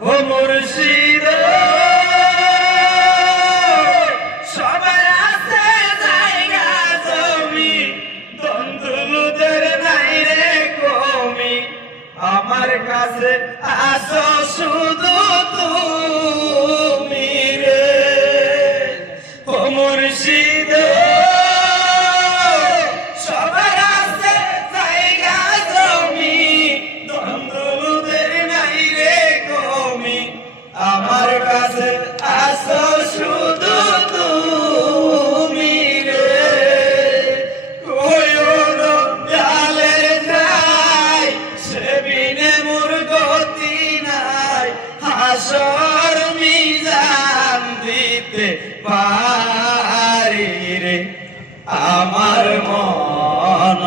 ও মুর্শিদ সবার আছে জায়গা জমি, দ্বন্দ্বদের নাই রে কমি, আমার কাছে আসো শুধু তুমি রে। ও মুর্শিদ সবার আছে জায়গা জমি, দ্বন্দ্বদের নাই রে কমি, আমার কাছে আসো শুধু তুমি রে। কইও না জালের যাই, সে বিনে মোর গতি নাই, হাসর মিজান দিতে পারি রে আমার মন